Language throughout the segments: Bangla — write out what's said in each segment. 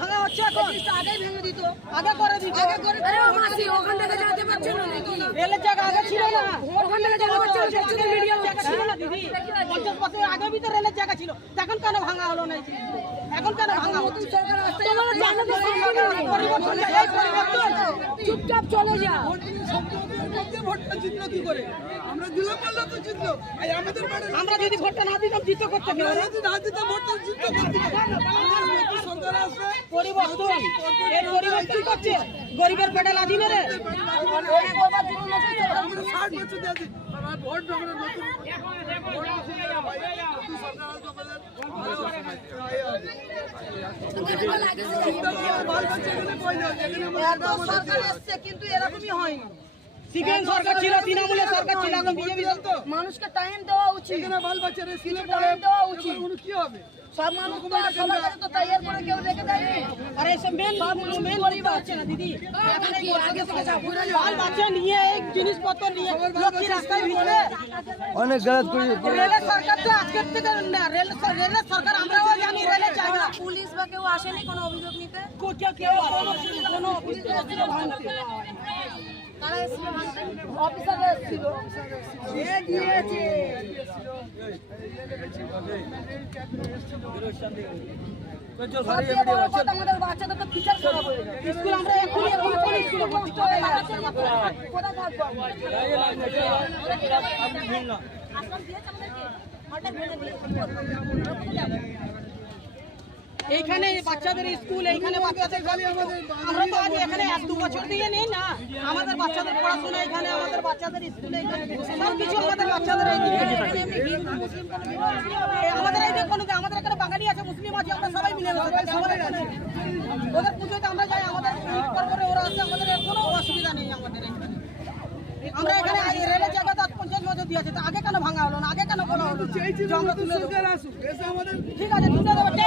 ভাঙা হচ্ছে এখন আগে ভেঙে দিত আগে করে দিত ওখান থেকে যেতে পারছিল না রেলের জায়গা আগে ছিল না ওখান থেকে যেতে পারছিল না মিডিয়াম জায়গা ছিল না দিদি 50 বছর আগে ভিতরে রেলের জায়গা ছিল তখন কেন ভাঙা হলো না এখন কেন ভাঙা হচ্ছে সরকার আসতে জানো তো পরিবর্তন এই পরিবর্তন চুপচাপ চলে যা ভোটটা জিতলো কি করে আমরা দিলাম বললো তো জিতলো আমাদের আমরা যদি ভোটটা না দিতাম জিত করতে না দিতাম ভোটটা জিত করতে সরকার আসবে পরিবর্তন এই পরিবর্তন করছে গরিবের পেটে লাঠি মেরে ভোট কিন্তু এরকমই হয়নি সিপিএম সরকার ছিল তৃণমূলের সরকার ছিল এখন বিজেপি তো মানুষকে টাইম দেওয়া উচিত বাল বাচ্চারা স্কুলে পড়ে দেওয়া উচিত কি হবে সব মানুষ তো সবার কাছে তো তৈরি করে কেউ রেখে দেয় আরে সব মেন গরিব আছে না দিদি বাল বাচ্চা নিয়ে এক জিনিসপত্র নিয়ে লক্ষ্মী রাস্তায় ভিড়ে অনেক গলত করে রেলের সরকার তো আজকে থেকে না রেলের সরকার আমরাও জানি রেলের জায়গা পুলিশ বা কেউ আসেনি কোনো অভিযোগ নিতে কেউ কোনো অভিযোগ ভাঙতে তারা এসেছিল অফিসার এসেছিল এ দিয়েছে আমাদের বাচ্চাদের তো ফিচার খারাপ হয়ে যায় স্কুল আমরা এখনই স্কুলে ভর্তি কোথায় থাকবো এইখানে বাচ্চাদের স্কুল এইখানে বাচ্চাদের আমরা তো আজ এখানে 1-2 বছর দিয়ে নেই না আমাদের বাচ্চাদের পড়াশোনা এখানে আমাদের বাচ্চাদের স্কুলে সব কিছু আমাদের বাচ্চাদের আমাদের এই কোনো আমাদের এখানে বাঙালি আছে মুসলিম আছে আমরা সবাই মিলে ওদের পুজোতে আমরা যাই আমাদের করে ওরা আছে আমাদের কোনো অসুবিধা নেই আমাদের আমরা এখানে রেলের জায়গা 50 বছর দিয়েছে তো আগে কেন ভাঙা হলো না আগে কেন বলা হলো ঠিক আছে তুলে দেবো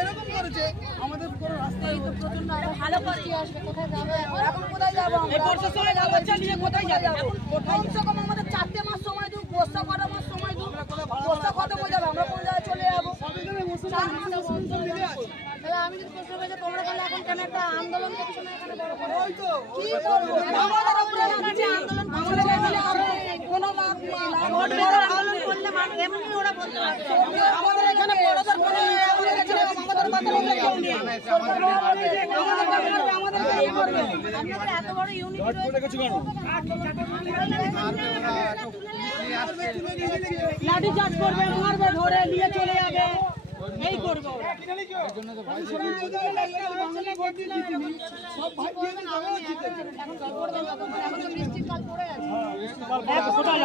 এরকম করেছে আমাদের পুরো রাস্তায় তো প্রচন্ড ভালো করতে আসবে কোথায় যাবে এখন কোথায় যাবো এই বর্ষার সময় যাবো চালিয়ে কোথায় যাবে কমসে কম আমাদের 4 মাস সময় দিও বর্ষা কত মাস সময় দিও বর্ষা খতম হয়ে যাবে আমরা কোন জায়গায় চলে যাবো তাহলে আমি যদি প্রশ্ন করি যে তোমরা কেন এখন কেন একটা আন্দোলন করছো না এখানে বড় করে ওই তো কি করব আমাদের উপরে আছে আন্দোলন আমাদের মিলে হবে কোনো লাভ নেই ভোট বড় আন্দোলন করলে মানে এমনি ওরা বলতে পারে আমাদের এখানে বড়দের করে আমাদের কাছে আমাদের বাতারে কেউ নেই আমাদের এই করবে আমাদের এত বড় ইউনিট রয়েছে কেন লাঠি চার্জ করবে মারবে ধরে নিয়ে চলে যাবে এই করব এর জন্য তো ভাই সব ভাই দিয়ে যাবে জিতেছে এখন তো বৃষ্টির কাল পড়ে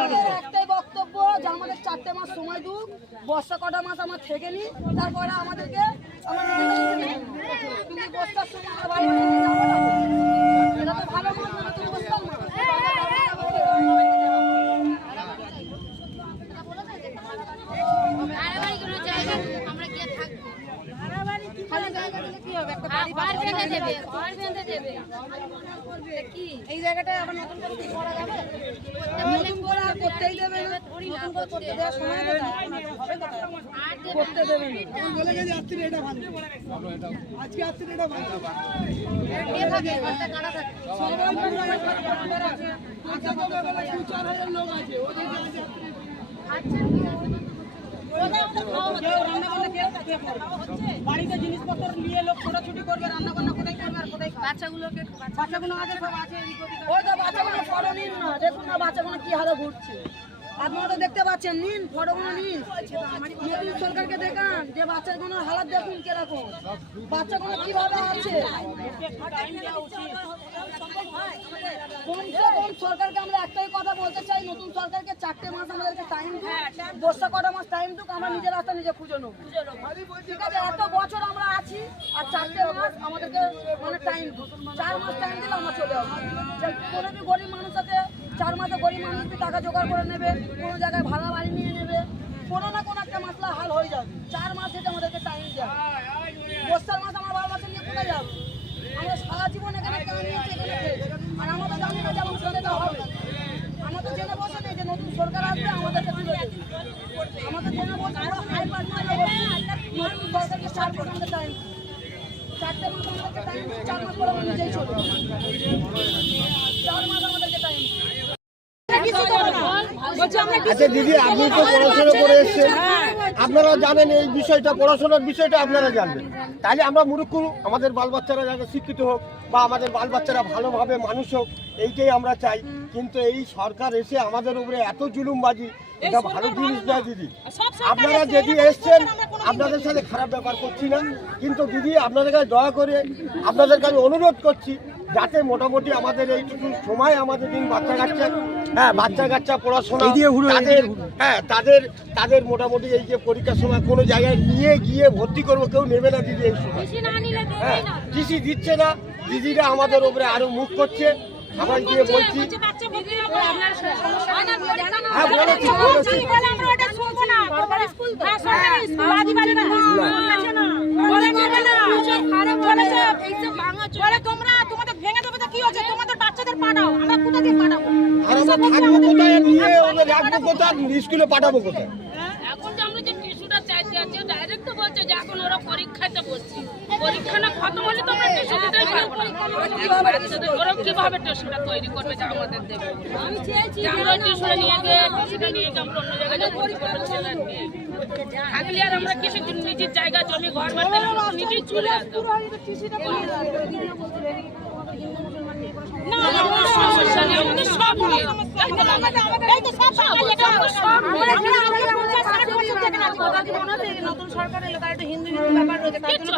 আছে একটাই বক্তব্য যে আমাদের 4 মাস সময় দিও বর্ষা কটা মাস আমার থেকে নি তারপরে আমাদেরকে কিন্তু বর্ষার সময় আমরা বাইরে যাব না এটা তো ভালো মাস না তুমি বর্ষার মাস এই জায়গাটায় আবার নতুন করে করা যাবে নতুন করে করতেই দেবে নতুন করে করতে দেওয়ার সময় করতে দেবে বলে গেছে আজকে এটা ভাঙবে আজকে এটা ভাঙবে লোক আছে বাড়িতে জিনিসপত্র নিয়ে লোক ছোটাছুটি করবে রান্না বান্না কোথায় করবে আর কোথায় বাচ্চাগুলো আছে সব আছে ওই তো বাচ্চাগুলো ফটো নিন না দেখুন না বাচ্চাগুলো কি হালে ঘুরছে আপনারা তো দেখতে পাচ্ছেন নিন ফটোগুলো নিন নতুন সরকারকে দেখান যে বাচ্চাগুলো হালাত দেখুন কিরকম বাচ্চাগুলো কিভাবে আছে সরকারকে আমরা একটাই কথা বলতে চাই নতুন সরকারকে 4 মাস আমাদেরকে টাইম দিন বর্ষা কটা মাস টাইম দিক আমরা নিজের রাস্তা নিজে খুঁজে নেব ঠিক আছে এত বছর আমরা আছি আর 4 মাস আমাদেরকে মানে টাইম 4 মাস টাইম দিলে আমরা চলে আসবো কোনো কি গরিব মানুষ আছে 4 মাসে গরিব মানুষ টাকা জোগাড় করে নেবে কোনো জায়গায় ভাড়া বাড়ি নিয়ে নেবে কোনো না কোনো একটা মাসলা হাল হয়ে যাবে 4 মাস যেটা আমাদেরকে টাইম দেওয়া বর্ষার মাস আমার বাবা নিয়ে কোথায় যাবো আমরা সারা জীবন এখানে 4 মাস পরে আমরা নিজেই চলে যাবো। 4 মাস আমাদেরকে টাইম আচ্ছা দিদি, আপনি তো পড়াশোনা করে এসেছেন, আপনারা জানেন এই বিষয়টা, পড়াশোনার বিষয়টা আপনারা জানবেন। তাহলে আমরা মূর্খ, আমাদের বাল বাচ্চারা যাতে শিক্ষিত হোক বা আমাদের বাল বাচ্চারা ভালোভাবে মানুষ হোক, এইটাই আমরা চাই। কিন্তু এই সরকার এসে আমাদের উপরে এত জুলুমবাজি, এটা ভালো জিনিস না দিদি। আপনারা যদি এসছেন, আপনাদের সাথে খারাপ ব্যাপার করছি না, কিন্তু দিদি আপনাদের কাছে দয়া করে আপনাদের কাছে অনুরোধ করছি, যাতে মোটামুটি আমাদের এইটুকু সময় আমাদের দিন বাচ্চা কাচ্চা পড়াশোনা তাদের মোটামুটি এই যে পরীক্ষার সময় কোনো জায়গায় নিয়ে গিয়ে ভর্তি করবো, কেউ নেবে না দিদি এই সময়। হ্যাঁ, টিসি দিচ্ছে না, দিদিরা আমাদের উপরে আরো মুখ করছে। আমরা গিয়ে বলছি, হ্যাঁ বলেছি স্কুলে পাঠাবো কোথায়? এখন যে আমরা যে টিস্যুটা চাইতে আছি, ডাইরেক্ট বলছে যে এখন ওরা পরীক্ষাতে বসছে, পরীক্ষা না খতম হলে তো আমরা টিস্যু দিতেই পারবো না। ওরা কিভাবে টিস্যুটা তৈরি করবে যে আমাদের দেবে? আমরা টিস্যুটা নিয়ে গিয়ে আমরা অন্য জায়গায় যাবো, থাকলে আর আমরা কিছু নিজের জায়গা জমি ঘর বাড়তে নিজেই চলে আসতাম। সমস্যা নেই, আমাদের সব নিয়ে নতুন সরকার এলো, তার একটা হিন্দু ব্যাপার রয়েছে, তার জন্য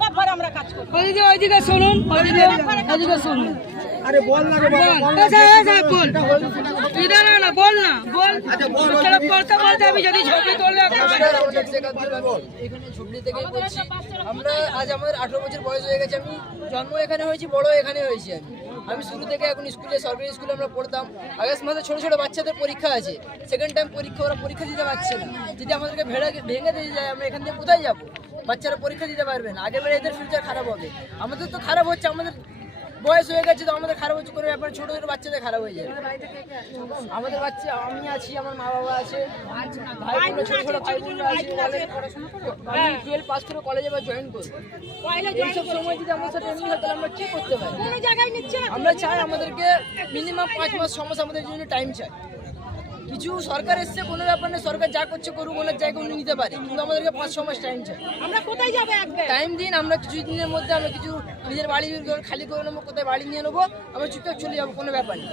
সব ঘরে আমরা কাজ করি। ওইদিকে শুনুন, ওইদিকে শুনুন। আরে বল না রে বাবা, বল না, বল না, বল। বলতে আমি যদি ছবি তুললে এখানে ঝুবলি থেকে বলছি। আমরা আজ আমাদের 18 বছর বয়স হয়ে গেছে। আমি জন্ম এখানে হয়েছি, বড় এখানে হয়েছি। আমি শুরু থেকে এখন স্কুলে, সরকারি স্কুলে আমরা পড়তাম। আগস্ট মাসে ছোটো ছোটো বাচ্চাদের পরীক্ষা আছে, সেকেন্ড টাইম পরীক্ষা, ওরা পরীক্ষা দিতে পারছে না। যদি আমাদেরকে ভেঙে দিয়ে যায়, আমরা এখান থেকে কোথায় যাবো? বাচ্চারা পরীক্ষা দিতে পারবে না, আগের বারে এদের ফিউচার খারাপ হবে। আমাদের তো খারাপ হচ্ছে, আমাদের বয়স হয়ে গেছে তো আমাদের খারাপ হচ্ছে, কোনো ব্যাপার ছোটো ছোটো বাচ্চাদের খারাপ হয়ে যায়। আমাদের বাচ্চা, আমি আছি, আমার মা বাবা আছে, ভাই বোন, ছোটো ছোটো ভাই বোনরা আছে। আমি 12 পাস করে কলেজে বা জয়েন করি। এইসব সময় যদি আমার সাথে এমনি হয়, তাহলে আমরা কী করতে পারি? আমরা চাই আমাদেরকে মিনিমাম 5 মাস 6 মাস আমাদের জন্য টাইম চাই। কিছু সরকার এসছে, কোনো ব্যাপার নেই, সরকার যা করছে করুক, ওনার জায়গা উনি নিতে পারে, কিন্তু আমাদেরকে 5-6 মাস টাইম চাই। আমরা কোথায় যাবো? টাইম দিন, আমরা কিছু দিনের মধ্যে আমরা কিছু নিজের বাড়ি খালি করে নেবো, কোথায় বাড়ি নিয়ে নেবো, আমরা চুপচাপ চলে যাবো, কোনো ব্যাপার নেই।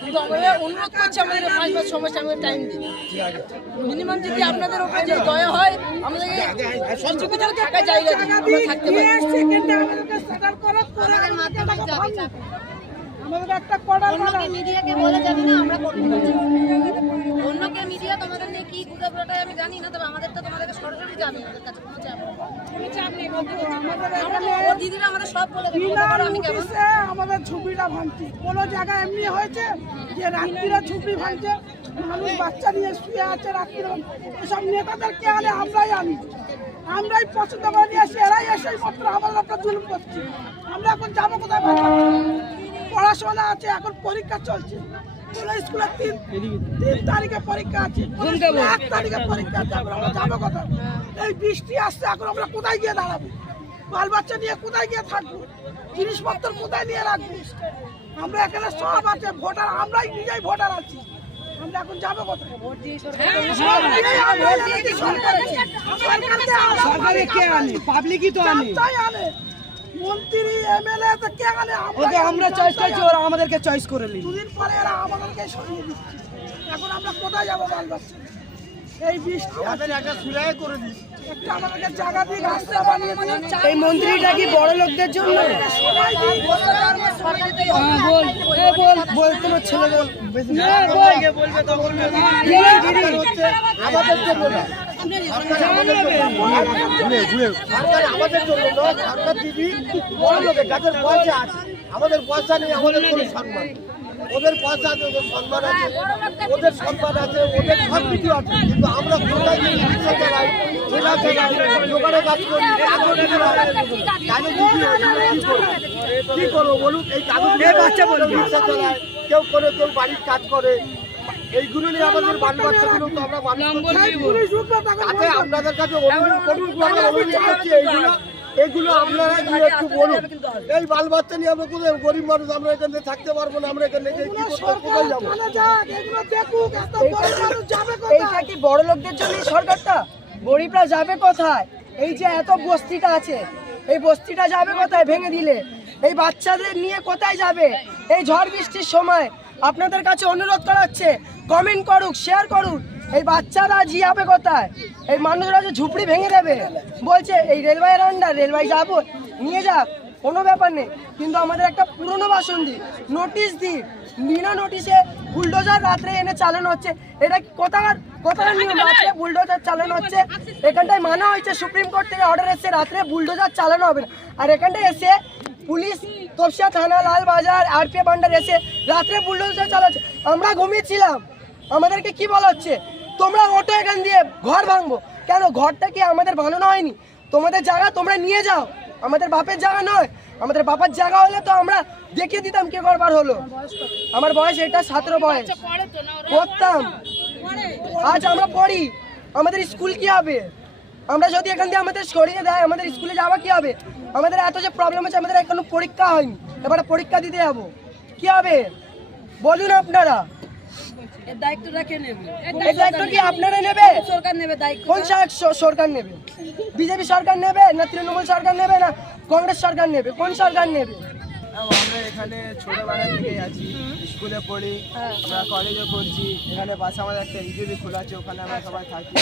কিন্তু আমরা অনুরোধ করছি, আমাদের 5 মাস 6 মাস টাইম দিন। মিনিমাম যদি আপনাদের ওপরে যে দয়া হয়, আমাদেরকে কিছু থাকার জায়গা দিন, আমরা থাকতে পারি। আমাদের একটা কড়ার মিডিয়াকে বলে জানি না, আমরা করতে পারছি। অন্যকে মিডিয়া তোমাদের নিয়ে কি ঘুরে ঘুরাটাই আমি জানি না, তবে আমাদের তো তোমাদেরকে সরাসরি জানি, আমাদের কাছে কোনো চাপ নেই। দিদিরা আমাদের সব বলে দেবে। আমাদের ঝুপড়িটা ভাঙছি, কোনো জায়গায় এমনি হয়েছে যে রাত্রিরা ঝুপড়ি ভাঙছে, মানুষ বাচ্চা নিয়ে শুয়ে আছে রাত্রিরা। এসব নেতাদেরকে আনে আমরাই আনি, আমরাই পছন্দ করে নিয়ে আসি, এরাই এসে মাত্র আমাদের একটা জুলুম করছি। আমরা এখন যাবো কোথায়? পড়াশোনা আছে, এখন পরীক্ষা চলছে, স্কুলে 3 তারিখে পরীক্ষা আছে, 1 তারিখে পরীক্ষা আছে, আমরা যাবো কোথায়? এই বৃষ্টি আসছে, এখন আমরা কোথায় গিয়ে দাঁড়াবো? বাল বাচ্চা নিয়ে কোথায় গিয়ে থাকবো? জিনিসপত্র কোথায় নিয়ে রাখবো? আমরা এখানে সব আছে, ভোটার আমরাই নিজেই ভোটার আছি, আমরা এখন যাবো কোথায়? সরকারে কে আনে? পাবলিকই তো আনে, মন্ত্রী এমএলএ তো কে আনে? আমরা চয়েস করছি, ওরা আমাদেরকে চয়েস করে নিই। দুদিন পরে এরা আমাদেরকে সরিয়ে দিচ্ছে। এখন আমরা কোথায় যাবো? বাল বাচ্চা এই বৃষ্টি একটা সুরাই করে দিই, একটা আমাদেরকে জায়গা দিয়ে রাস্তা বানিয়ে দিন। এই মন্ত্রীটা কি বড় লোকদের জন্য? বল তোমার ছেলে বল, বলবে তো বলবে আমাদের জন্য না, আমাদের জন্য নয়। সরকার দিদি বড় লোকের যাদের পয়সা আছে, আমাদের পয়সা নেই, আমাদের কোনো সম্মান। ওদের পয়সা আছে, ওদের সম্মান আছে, ওদের সম্মান আছে, ওদের সব কিছু আছে, কিন্তু আমরা কোথায় গিয়ে রিক্সা চালাই, ঠেলা চালাই, দোকানে কাজ করি, কি করবো বলুন? এই কাগজ বাচ্চা বলে রিক্সা চালায়, কেউ করে, কেউ বাড়ির কাজ করে, এইগুলো নিয়ে আমাদের বাল বাচ্চাগুলো তো আমরা মানুষ করছি। তাতে আপনাদের কাছে অনুরোধ করুন, আমরা অনুরোধ করছি এগুলো আপনারা গিয়ে একটু বলুন। এই বাল বাচ্চা নিয়ে আমরা কোথায় গরিব মানুষ, আমরা এখানে থাকতে পারবো না, আমরা এখানে কি করতে কোথায় যাবো? এইটা কি বড় লোকদের জন্য সরকারটা? গরিবরা যাবে কোথায়? এই যে এত বস্তিটা আছে, এই বস্তিটা যাবে কোথায় ভেঙে দিলে? এই বাচ্চাদের নিয়ে কোথায় যাবে এই ঝড় বৃষ্টির সময়? আপনাদের কাছে অনুরোধ করা হচ্ছে, কমেন্ট করুক, শেয়ার করুক। এই বাচ্চারা যাবে কোথায়? এই মানুষরা যে ঝুপড়ি ভেঙে দেবে বলছে, এই রেলওয়ের আন্ডার, রেলওয়ে যাবো, নিয়ে যাক, কোনো ব্যাপার নেই। কিন্তু আমাদের একটা পুরনো বাসন্তী নোটিশ দিই, বিনা নোটিশে বুলডোজার রাত্রে এনে চালানো হচ্ছে। এটা কি কোথাকার নিয়ম? রাত্রে বুলডোজার চালানো হচ্ছে। এখানটায় মানা হয়েছে, সুপ্রিম কোর্ট থেকে অর্ডার এসছে রাত্রে বুলডোজার চালানো হবে না। আর এখানটায় এসে পুলিশ, তপসিয়া থানা, লালবাজার, আরপিএফ আন্ডার এসে রাত্রে বুলডোজার চালাচ্ছে। আমরা ঘুমিয়েছিলাম, আমাদেরকে কি বলা হচ্ছে, তোমরা ওটো এখান দিয়ে ঘর ভাঙবো। কেন? ঘরটা কি আমাদের বানানো হয়নি? তোমাদের জায়গা তোমরা নিয়ে যাও, আমাদের বাপের জায়গা নয়। আমাদের বাবার জায়গা হলে তো আমরা দেখিয়ে দিতাম কে ঘর বার হলো। আমার বয়স এটা 17 বয়স, পড়তাম, আজ আমরা পড়ি। আমাদের স্কুল কি হবে? আমরা যদি এখান দিয়ে আমাদের সরিয়ে দেয়, আমাদের স্কুলে যাওয়া কি হবে? আমাদের এত যে প্রবলেম আছে, আমাদের এখনো পরীক্ষা হয়নি, এবারে পরীক্ষা দিতে যাবো, কি হবে বলুন আপনারা? এর দায়িত্বটা কে নেবে? এই দায়িত্ব কি আপনারা নেবে? সরকার নেবে দায়িত্ব। কোন সরকার নেবে? বিজেপি সরকার নেবে না তৃণমূল সরকার নেবে না কংগ্রেস সরকার নেবে? কোন সরকার নেবে? আমরা এখানে ছোটবেলা থেকেই আছি, স্কুলে পড়ি, আমরা কলেজে পড়ছি। এখানে পাশে আমাদের একটা এনজিও খোলা আছে, ওখানে আমরা সবাই থাকি।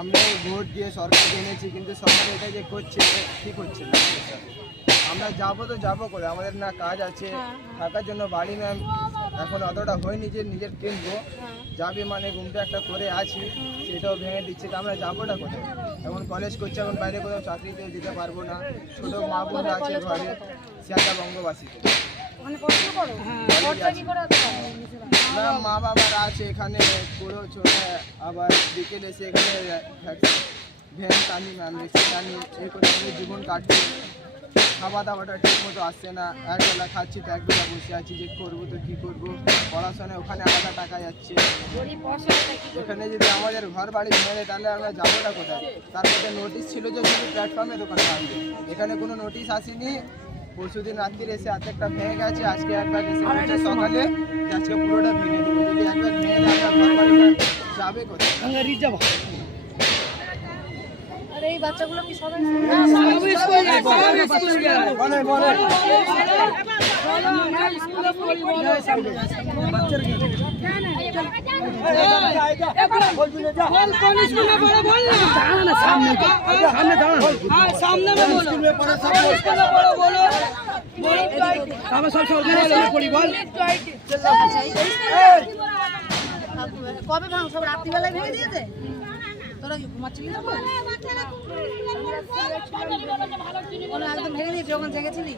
আমরা ভোট দিয়ে সরকারকে এনেছি, কিন্তু সরকার এটা যে করছে ঠিক হচ্ছে না। আমরা যাবো তো যাবো করে, আমাদের না কাজ আছে, থাকার জন্য বাড়ি ম্যাম এখন অতটা হয়নি যে নিজের কিনবো। যাবে মানে রুমটা একটা করে আছি, সেটাও ভেঙে দিচ্ছে। তো আমরা যাবোটা কোথায়? এখন কলেজ করছি, এখন বাইরে কোথাও চাকরিতে দিতে পারবো না। ছোট মা বোন আছে ঘরে, শিয়ালদা বঙ্গবাসীতে মা বাবারা আছে এখানে, পুরো ছোট। আবার বিকেলে এসে এখানে ভ্যান টানি, ম্যাম রিক্সা টানি, এই করে আমাদের জীবন কাটছে। খাওয়া দাওয়াটা ঠিক মতো আসছে না, একবেলা খাচ্ছি তো একবেলা বসে আছি, যে করবো তো কী করবো। পড়াশোনায় ওখানে আলাদা টাকা যাচ্ছে। এখানে যদি আমাদের ঘর বাড়ি ভেঙে দেয়, তাহলে আমরা যাবোটা কোথায়? তার মধ্যে নোটিশ ছিল যে শুধু প্ল্যাটফর্মে দোকান থাকবে, এখানে কোনো নোটিশ আসেনি। পরশুদিন রাত্রির এসে একটা ভেঙে গেছে, আজকে একবার এসে বলছে সকালে যে আজকে পুরোটা ভেঙে দেবো। যদি একবার ভেঙে দেয়, আমরা ঘর বাড়িটা যাবে কোথায়? আর এই বাচ্চাগুলো কি সবাই কবে ভাঙ? সব রাত্রিবেলায় ভেঙে দিয়েছে? তোরা ঘুমাচ্ছিলি না? একদম ভেঙে দিয়েছে যখন জেগেছিলি।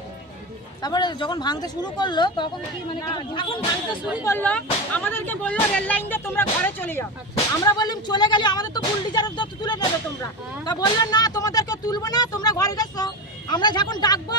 তারপরে যখন ভাঙতে শুরু করলো তখন কি মানে এখন ভাঙতে শুরু করলো, আমাদেরকে বললো রেল লাইন দিয়ে তোমরা ঘরে চলে যাও। আমরা বললাম চলে গেলে আমাদের তো বুলডোজারের তো তুলে নেবে তোমরা। তা বললেন না, তোমাদেরকে তুলবো না, তোমরা ঘরে গেছো। আমরা যখন ডাকবো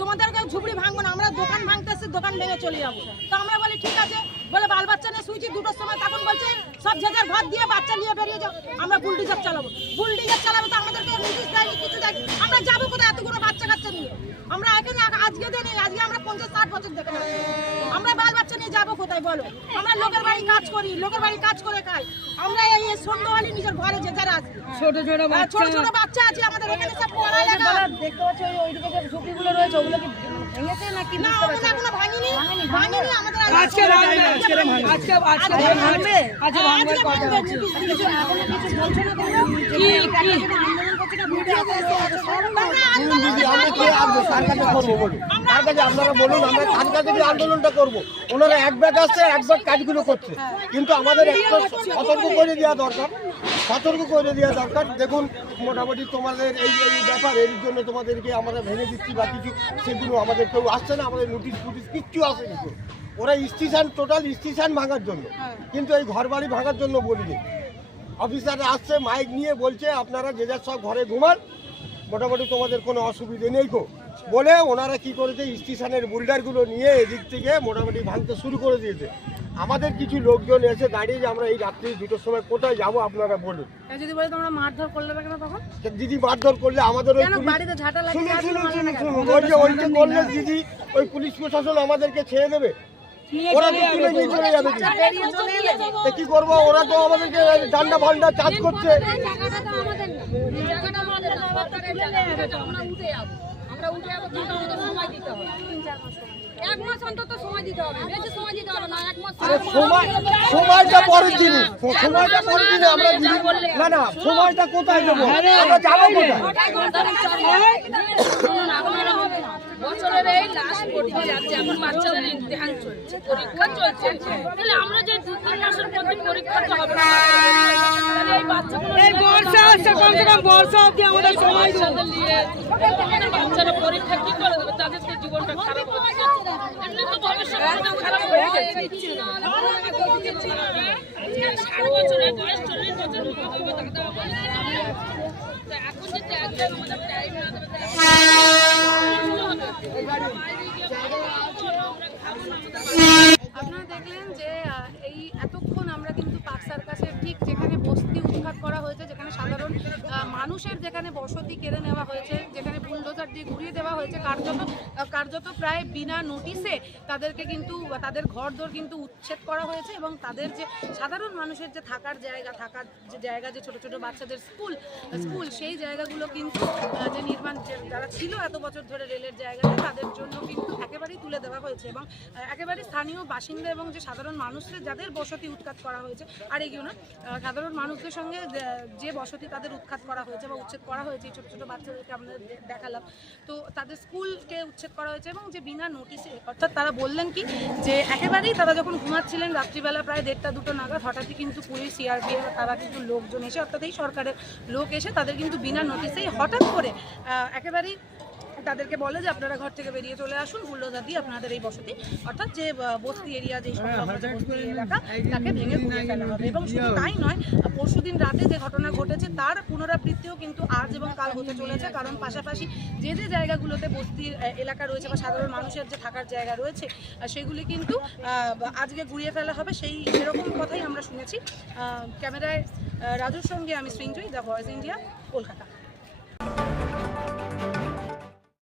তোমাদেরকে ঝুপড়ি ভাঙবো না, আমরা দোকান ভাঙতেছি, দোকান ভেঙে চলে যাবো। তো আমরা বলি ঠিক আছে। বলে বাল বাচ্চা নিয়ে শুয়েছি 2টোর সময়, তখন বলছে সব যে যার ঘর দিয়ে বাচ্চা নিয়ে বেরিয়ে যাও, আমরা বুলডোজার চালাবো। বুলডোজার চালাবো তো আমাদেরকে নোটিশ দেয়নি, কিছু দেয়নি। আমরা যাবো কোথায় এতগুলো বাচ্চা কাচ্চা নিয়ে? আমরা এখানে আজকে দিনে, আজকে আমরা 50-60 বছর দেখে যাচ্ছি। আমরা বাল বাচ্চা নিয়ে যাবো কোথায় বলো? আমরা লোকের বাড়ি কাজ করি, লোকের বাড়ি কাজ করে খাই। আমরা এই সন্ধ্যাবেলা নিজের ঘরে যে যারা আছে, ছোট ছোট বাচ্চা আছে আমাদের এখানে, সব পড়ালেখা। দেখতে পাচ্ছি ওইদিকে যে ঝুপড়িগুলো রয়েছে, ওগুলো কি ভেঙেছে নাকি? না, ওগুলো এখনো ভাঙিনি, আমাদের আজকে ভাঙবে, আজকে ভাঙবে, আজকে ভাঙবে, আজকে ভাঙবে। কিছু বলছে না তোমরা? কি আপনারা বলুন, আমরা কার কাছে গিয়ে আন্দোলনটা করবো? ওনারা এক ব্যাগ আসছে, এক ব্যাগ কাজগুলো করছে, কিন্তু আমাদের একটু সতর্ক করে দেওয়া দরকার, সতর্ক করে দেওয়া দরকার। দেখুন মোটামুটি তোমাদের এই ব্যাপার, এর জন্য তোমাদেরকে আমরা ভেঙে দিচ্ছি বা কিছু, সেগুলো আমাদের কেউ আসছে না, আমাদের নোটিশ ফুটিশ কিচ্ছু আসেনি। ওরা স্টেশন, টোটাল স্টেশন ভাঙার জন্য, কিন্তু এই ঘর বাড়ি ভাঙার জন্য বলিনি। অফিসাররা আসছে, মাইক নিয়ে বলছে আপনারা যে যার সব ঘরে ঘুমান, মোটামুটি তোমাদের কোনো অসুবিধে নেই গো বলে ওনারা কি করেছে, স্টেশনের বোল্ডারগুলো নিয়ে এদিক থেকে মোটামুটি ভাঙতে শুরু করে দিয়েছে। আমাদের কিছু লোকজন এসে দাঁড়িয়ে যে আমরা এই রাত্রি 2টোর সময় কোথায় যাবো আপনারা বলুন। যদি বলে তোমরা মারধর করলে না কেন তখন? তা দিদি মারধর করলে আমাদের ওই কেন পুলিশ বাড়িতে ঝাঁটা লাগে শুনুন আর শুনুন মারলে না শুনুন কেন? শুনুন ওই যে করলে দিদি ওই পুলিশ প্রশাসন আমাদেরকে ছেড়ে দেবে, ওরা তো তুলে নিয়ে চলে যাবে দিদি। বেরিয়ে চলে এলে তা কি করবো, ওরা তো আমাদেরকে ডান্ডা ফান্ডা চার্জ করছে। জায়গাটা তো আমাদের না, এই জায়গাটা আমাদের না, আবার তাকে তুলে নিয়ে যাবে তো আমরা উঠে যাবো, আমরা উঠে যাবো, কিন্তু আমাদের সময় দিতে হবে 3-4 মাস। 1 মাস অন্তত সময় দিতে হবে, বেশি সময় দিতে হবে না, 1 মাস সময়টা পরের দিন, সময়টা পরের দিনে আমরা দিদি না না সময়টা কোথায় দেবো, আমরা যাবো কোথায়? শুনুন, আপনারা বছরের এই লাস্ট পরীক্ষা যাচ্ছে, এখন বাচ্চাদের ইমতিহান চলছে, পরীক্ষা চলছে, তাহলে আমরা যে 2-3 মাসের মধ্যে পরীক্ষাটা হবে, তাহলে এই বাচ্চাগুলো এই বর্ষা আসছে, কমসে কম বর্ষা অবধি আমাদের সময় নিয়ে আমাদের বাচ্চারা পরীক্ষা কি করে দেবে, তাদের তো জীবনটা খারাপ হচ্ছে, এমনি তো ভবিষ্যৎটা খারাপ হয়ে গেছে। 60 বছরের বয়স 40 বছর মা বাবা দাদা বলে তো এখন যদি একদম আমাদের টাইম না দেবে আপনারা দেখলেন যে এই এতক্ষণ আমরা কিন্তু পার্ক সার্কাসের ঠিক যেখানে বস্তি উৎখাত করা হয়েছে, যেখানে সাধারণ মানুষের যেখানে বসতি কেড়ে নেওয়া হয়েছে, যেখানে বুলডোজার দিয়ে ঘুরিয়ে দেওয়া হয়েছে, কার্যত প্রায় বিনা নোটিশে তাদেরকে কিন্তু তাদের ঘরদোর কিন্তু উচ্ছেদ করা হয়েছে এবং তাদের যে সাধারণ মানুষের যে থাকার জায়গা যে ছোট ছোট বাচ্চাদের স্কুল সেই জায়গাগুলো কিন্তু যে নির্মাণ যারা ছিল এত বছর ধরে রেলের জায়গাতে তাদের জন্য কিন্তু একেবারেই তুলে দেওয়া হয়েছে এবং একেবারে স্থানীয় বাসিন্দা এবং যে সাধারণ মানুষদের যাদের বসতি উৎখাত করা হয়েছে আর এগিয়ে না সাধারণ মানুষদের সঙ্গে যে বসতি তাদের উৎখাত করা হয়েছে বা উচ্ছেদ করা হয়েছে, ছোটো ছোটো বাচ্চাদেরকে আমরা দেখালাম, তো তাদের স্কুলকে উচ্ছেদ করা হয়েছে এবং যে বিনা নোটিশে, অর্থাৎ তারা বললেন কি যে একেবারেই তারা যখন ঘুমাচ্ছিলেন রাত্রিবেলা প্রায় 1টা-2টো নাগাদ হঠাৎই কিন্তু পুলিশ সিআরপিএফ তারা কিন্তু লোকজন এসে, অর্থাৎ এই সরকারের লোক এসে তাদের কিন্তু বিনা নোটিশেই হঠাৎ করে একেবারেই তাদেরকে বলে যে আপনারা ঘর থেকে বেরিয়ে চলে আসুন, বুলডোজার দিয়ে আপনাদের এই বসতি অর্থাৎ যে বস্তি এরিয়া যে বস্তি এলাকা তাকে ভেঙে গুঁড়িয়ে ফেলা হবে। এবং শুধু তাই নয়, পরশুদিন রাতে যে ঘটনা ঘটেছে তার পুনরাবৃত্তিও কিন্তু আজ এবং কাল হতে চলেছে, কারণ পাশাপাশি যে যে জায়গাগুলোতে বস্তির এলাকা রয়েছে বা সাধারণ মানুষের যে থাকার জায়গা রয়েছে সেগুলি কিন্তু আজকে গুঁড়িয়ে ফেলা হবে, সেরকম কথাই আমরা শুনেছি। ক্যামেরায় রাজুর সঙ্গে আমি Srinjoy, the voice India, Kolkata.